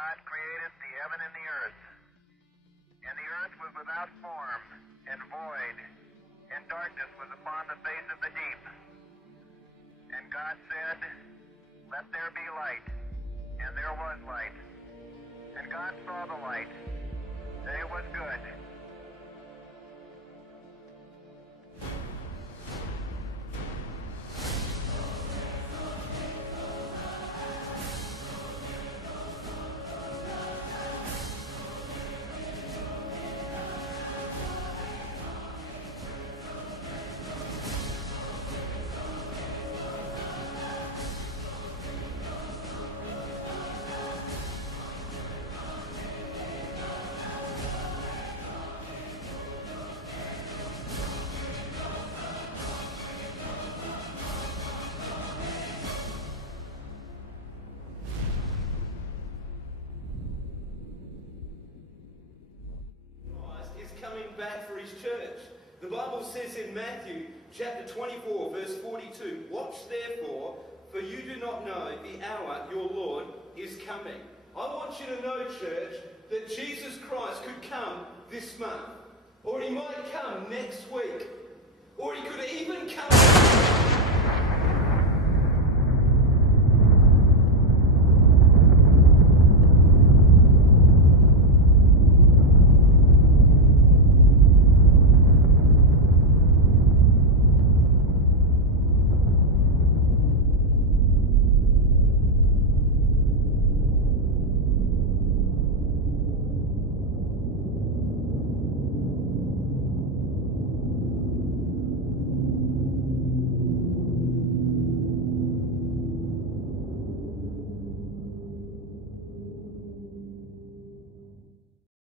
God created the heaven and the earth. And the earth was without form and void, and darkness was upon the face of the deep. And God said, "Let there be light." And there was light. And God saw the light, that it was good. Coming back for his church. The Bible says in Matthew chapter 24 verse 42, "Watch therefore, for you do not know the hour your Lord is coming." I want you to know, church, that Jesus Christ could come this month, or he might come next week, or he could even come